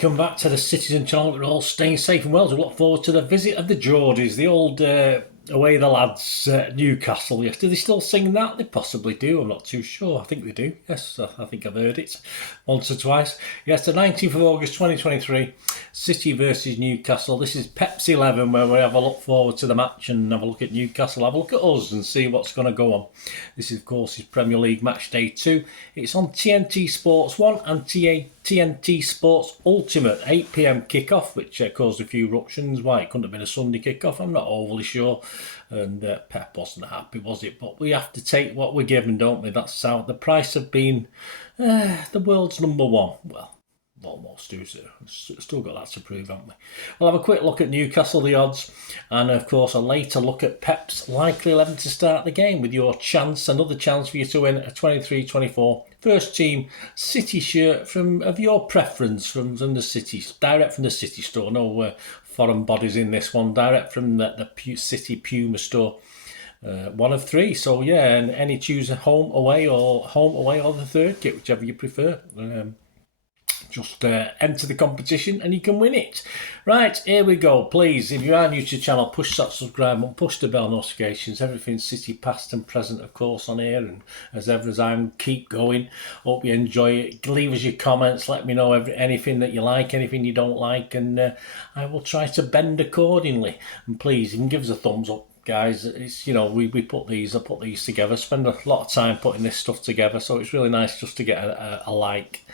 welcome back to the Citizen channel. We're all staying safe and well. We look forward to the visit of the Geordies, the old away the lads Newcastle. Yes, do they still sing that? They possibly do. I'm not too sure. I think they do. Yes, I think I've heard it once or twice. Yes, the 19th of August 2023, City versus Newcastle. This is PEP'S 11, where we have a look forward to the match and have a look at Newcastle, have a look at us and see what's going to go on. This, of course, is Premier League Match Day 2. It's on TNT Sports 1 and TNT Sports Ultimate, 8 PM kickoff, which caused a few ructions. Why it couldn't have been a Sunday kickoff, I'm not overly sure. And Pep wasn't happy, was it? But we have to take what we're given, don't we? That's how the price of being the world's number one. Well, almost do so. Still got that to prove, haven't we? We'll have a quick look at Newcastle, the odds, and of course a later look at Pep's likely 11 to start the game with your chance, another chance for you to win a 23-24 first team City shirt of your preference from the City, direct from the City store. No foreign bodies in this one, direct from the City Puma store. One of three, so yeah, and any choose home away or the third kit, whichever you prefer. Just enter the competition and you can win it. Right, here we go. Please, if you are new to the channel, push that subscribe button, push the bell notifications. Everything City past and present, of course, on here. And as ever, as I'm keep going. Hope you enjoy it. Leave us your comments. Let me know anything that you like, anything you don't like, and I will try to bend accordingly. And please, you can give us a thumbs up, guys. It's, you know, we put these together, spend a lot of time putting this stuff together, so it's really nice just to get a like.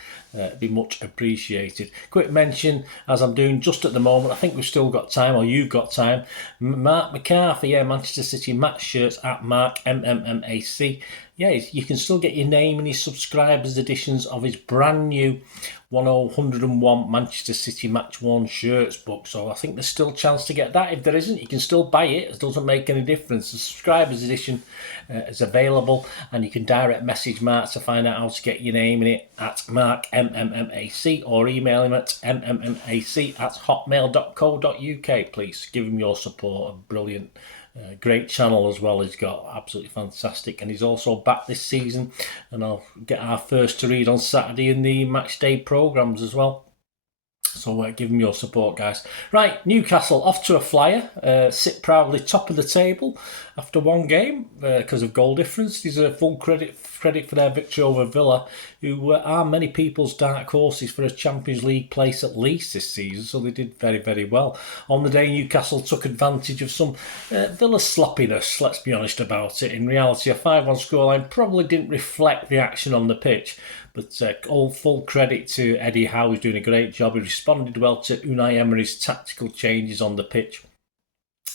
Be much appreciated. Quick mention, as I'm doing just at the moment, I think we've still got time, or you've got time. Marc McCarthy, Manchester City match shirts at Marc MMMAC. Yeah, you can still get your name in his subscribers editions of his brand new 101 Manchester City Match 1 shirts book. So I think there's still a chance to get that. If there isn't, you can still buy it. It doesn't make any difference. The subscribers edition is available, and you can direct message Marc to find out how to get your name in it at Marc MMMAC, or email him at mmmac@hotmail.co.uk. Please give him your support. A brilliant great channel as well. He's got absolutely fantastic, and he's also back this season, and I'll get our first to read on Saturday in the match day programs as well. So give him your support, guys. Right, Newcastle off to a flyer. Sit proudly top of the table after one game because of goal difference. These are full credit for their victory over Villa, who are many people's dark horses for a Champions League place at least this season. So they did very, very well. On the day, Newcastle took advantage of some Villa sloppiness, let's be honest about it. In reality, a 5-1 scoreline probably didn't reflect the action on the pitch. But all full credit to Eddie Howe, who's doing a great job. He responded well to Unai Emery's tactical changes on the pitch.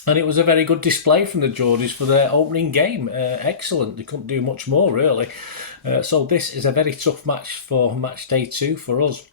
And it was a very good display from the Geordies for their opening game. Excellent. They couldn't do much more, really. So this is a very tough match for match day 2 for us.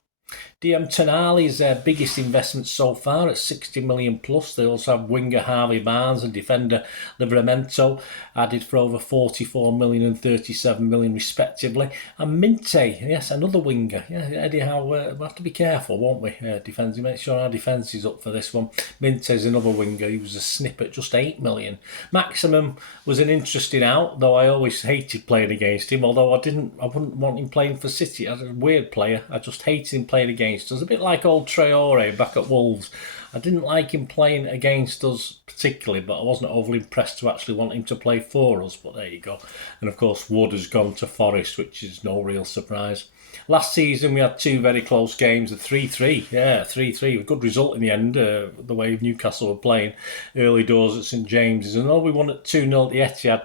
DM Tonali is their biggest investment so far at 60 million plus. They also have winger Harvey Barnes and defender Livramento added for over 44 million and 37 million respectively. And Minte, yes, another winger. Yeah, Eddie Howe, we'll have to be careful, won't we? Defence, make sure our defence is up for this one. Minte is another winger. He was a snip at just 8 million. Maximum was an interesting out, though I always hated playing against him. Although I wouldn't want him playing for City. As a weird player, I just hated him playing against us. A bit like old Traore back at Wolves. I didn't like him playing against us particularly, but I wasn't overly impressed to actually want him to play for us. But there you go. And of course, Wood has gone to Forest, which is no real surprise. Last season, we had 2 very close games, a 3-3. Yeah, 3-3. A good result in the end, the way Newcastle were playing early doors at St James's. And though we won at 2-0 at the Etihad,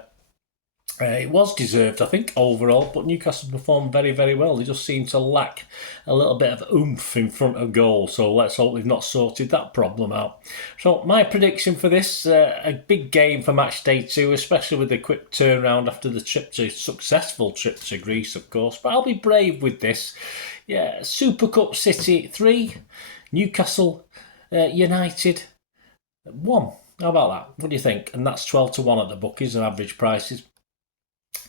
it was deserved, I think, overall, but Newcastle performed very, very well. They just seem to lack a little bit of oomph in front of goal, so let's hope we've not sorted that problem out. So my prediction for this, a big game for match day 2, especially with the quick turnaround after the successful trip to Greece, of course, but I'll be brave with this. Yeah, Super Cup City 3, Newcastle United 1. How about that? What do you think? And that's 12 to 1 at the bookies and average prices.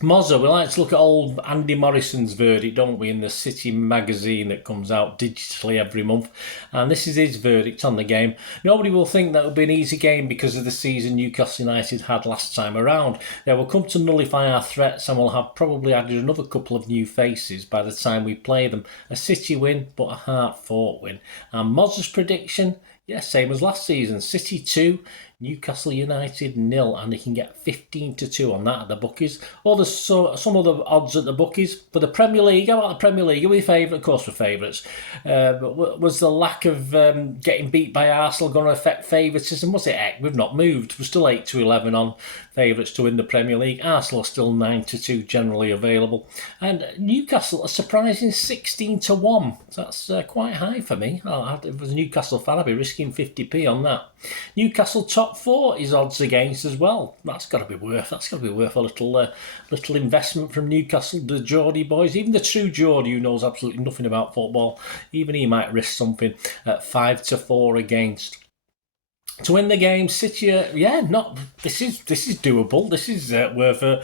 Mozza, we like to look at old Andy Morrison's verdict, don't we, in the City magazine that comes out digitally every month. And this is his verdict on the game. Nobody will think that will be an easy game because of the season Newcastle United had last time around. They will come to nullify our threats and we'll have probably added another couple of new faces by the time we play them. A City win, but a hard-fought win. And Mozza's prediction, yeah, same as last season. City 2, Newcastle United 0, and he can get 15-2 on that at the bookies. Or there's some other odds at the bookies. For the Premier League, how about the Premier League? Are we favourite? Of course we're favourites. But was the lack of getting beat by Arsenal going to affect favouritism? Was it heck? We've not moved. We're still 8-11 on favourites to win the Premier League. Arsenal are still 9-2 generally available. And Newcastle a surprising 16-1. So that's quite high for me. If I was a Newcastle fan, I'd be risking 50p on that. Newcastle top 4 is odds against as well. That's got to be worth a little investment from Newcastle. The Geordie boys, even the true Geordie who knows absolutely nothing about football, even he might risk something at 5-4 against. To win the game, City, this is doable. This is worth a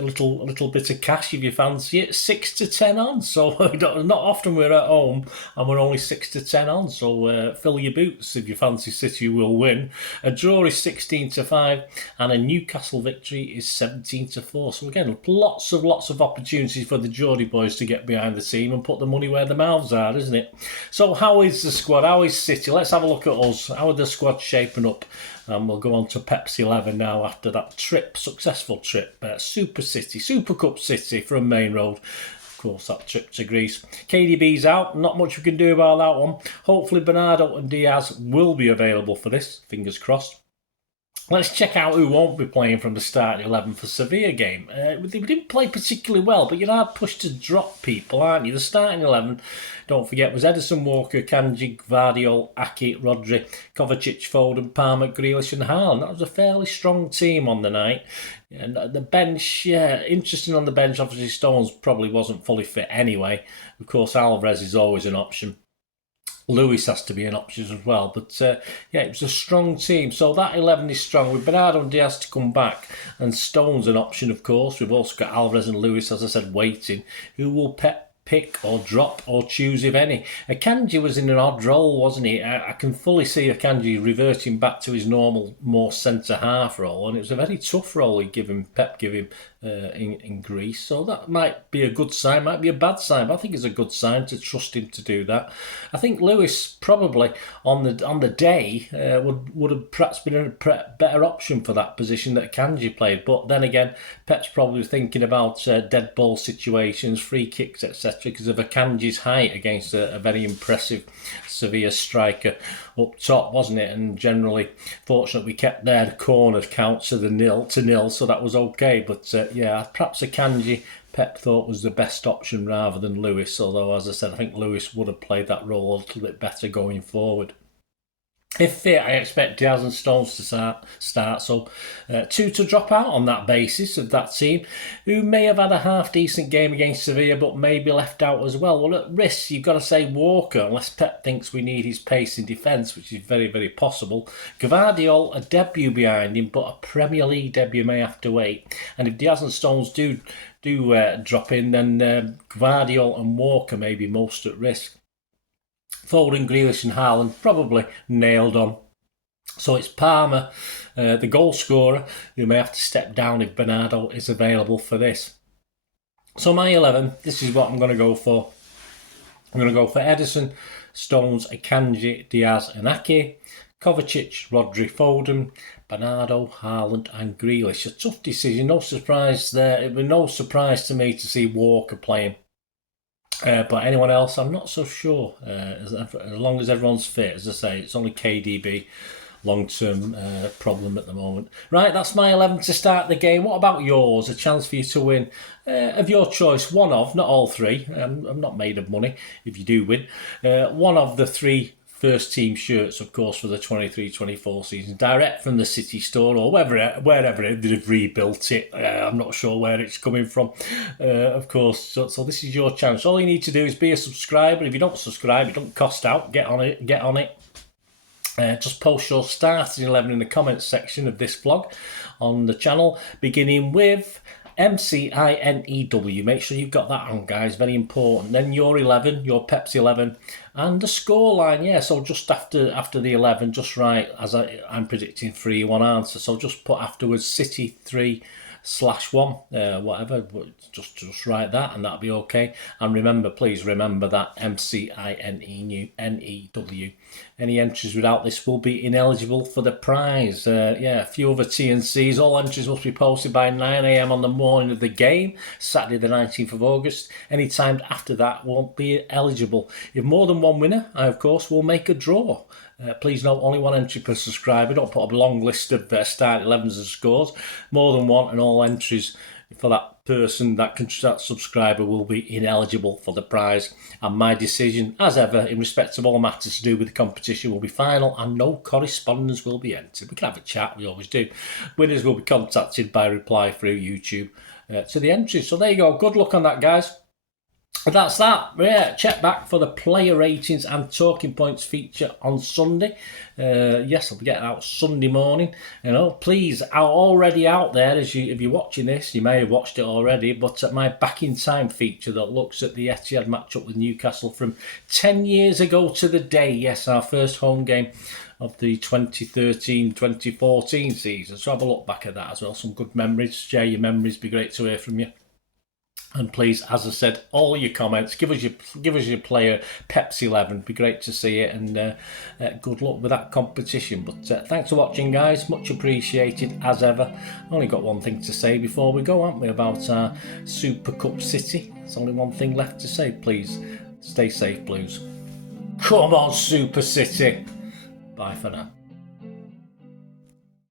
little bit of cash if you fancy it. 6-10 on. So not often we're at home and we're only 6-10 on. So fill your boots if you fancy City will win. A draw is 16-5 and a Newcastle victory is 17-4. So again, lots of opportunities for the Geordie boys to get behind the team and put the money where the mouths are, isn't it? So how is the squad? How is City? Let's have a look at us. How are the squad shaping up? We'll go on to PEP'S 11 now after that successful trip. Super Cup City from Main Road. Of course, that trip to Greece. KDB's out. Not much we can do about that one. Hopefully Bernardo and Diaz will be available for this. Fingers crossed. Let's check out who won't be playing from the starting 11 for Sevilla game. They didn't play particularly well, but you're hard pushed to drop people, aren't you? The starting 11, don't forget, was Ederson, Walker, Kanji, Gvardiol, Ake, Rodri, Kovacic, Foden, Palmer, Grealish and Haaland. That was a fairly strong team on the night. And the bench, interesting on the bench. Obviously, Stones probably wasn't fully fit anyway. Of course, Alvarez is always an option. Lewis has to be an option as well. But it was a strong team. So that 11 is strong. With Bernardo and Diaz to come back and Stones an option, of course. We've also got Alvarez and Lewis, as I said, waiting. Who will pick or drop or choose, if any? Akanji was in an odd role, wasn't he? I can fully see Akanji reverting back to his normal, more centre-half role. And it was a very tough role Pep gave him in Greece. So that might be a good sign, might be a bad sign, but I think it's a good sign to trust him to do that. I think Lewis probably on the day would have perhaps been a better option for that position that Akanji played. But then again, Pep's probably thinking about dead ball situations, free kicks, etc. because of Akanji's height against a very impressive Sevilla striker up top, wasn't it? And generally, fortunately, we kept their corner count to 0, so that was okay. But perhaps Akanji Pep thought was the best option rather than Lewis, although, as I said, I think Lewis would have played that role a little bit better going forward. If fit, I expect Diaz and Stones to start. So 2 to drop out on that basis of that team, who may have had a half-decent game against Sevilla, but may be left out as well. Well, at risk, you've got to say Walker, unless Pep thinks we need his pace in defence, which is very, very possible. Gvardiol, a debut behind him, but a Premier League debut may have to wait. And if Diaz and Stones do drop in, then Gvardiol and Walker may be most at risk. Foden, Grealish and Haaland probably nailed on. So it's Palmer, the goal scorer, who may have to step down if Bernardo is available for this. So my 11, this is what I'm going to go for. I'm going to go for Ederson, Stones, Akanji, Diaz and Ake, Kovacic, Rodri, Foden, Bernardo, Haaland and Grealish. A tough decision, no surprise there. It was no surprise to me to see Walker playing. But anyone else, I'm not so sure. As long as everyone's fit, as I say, it's only KDB long-term problem at the moment. Right, that's my 11 to start the game. What about yours? A chance for you to win of your choice. One of, not all three. I'm not made of money if you do win. One of the 3 first team shirts, of course, for the 23-24 season, direct from the City store or wherever they've rebuilt it. I'm not sure where it's coming from, of course. So this is your chance. All you need to do is be a subscriber. If you don't subscribe, it don't cost out. Get on it. Just post your starting 11 in the comments section of this vlog on the channel, beginning with MCINEW. Make sure you've got that on, guys. Very important. Then your 11, your PEP'S 11, and the scoreline. Yeah, so just after the 11, just write, as I'm predicting 3-1 answer. So just put afterwards City 3/1, whatever. Just write that, and that'll be okay. And remember, please remember that MCINEW. Any entries without this will be ineligible for the prize. Yeah, a few other T&Cs. All entries must be posted by 9 AM on the morning of the game, Saturday the 19th of August. Any time after that won't be eligible. If more than one winner, I of course will make a draw. Please note, only one entry per subscriber. Don't put a long list of start 11s and scores. More than one, and all entries for that person, that subscriber, will be ineligible for the prize. And my decision, as ever, in respect of all matters to do with the competition, will be final, and no correspondence will be entered. We can have a chat, we always do. Winners will be contacted by reply through YouTube to the entries. So there you go. Good luck on that, guys. That's that. Yeah, check back for the player ratings and talking points feature on Sunday. Yes, I'll be getting out Sunday morning. You know, please, already out there, if you're watching this, you may have watched it already, but my back in time feature that looks at the Etihad matchup with Newcastle from 10 years ago to the day. Yes, our first home game of the 2013-2014 season. So have a look back at that as well. Some good memories. Share your memories. Be great to hear from you. And please, as I said, all your comments, give us your player PEP'S 11. Be great to see it, and good luck with that competition. But thanks for watching, guys. Much appreciated as ever. Only got one thing to say before we go, haven't we, about our Super Cup City? There's only one thing left to say. Please stay safe, Blues. Come on, Super City. Bye for now.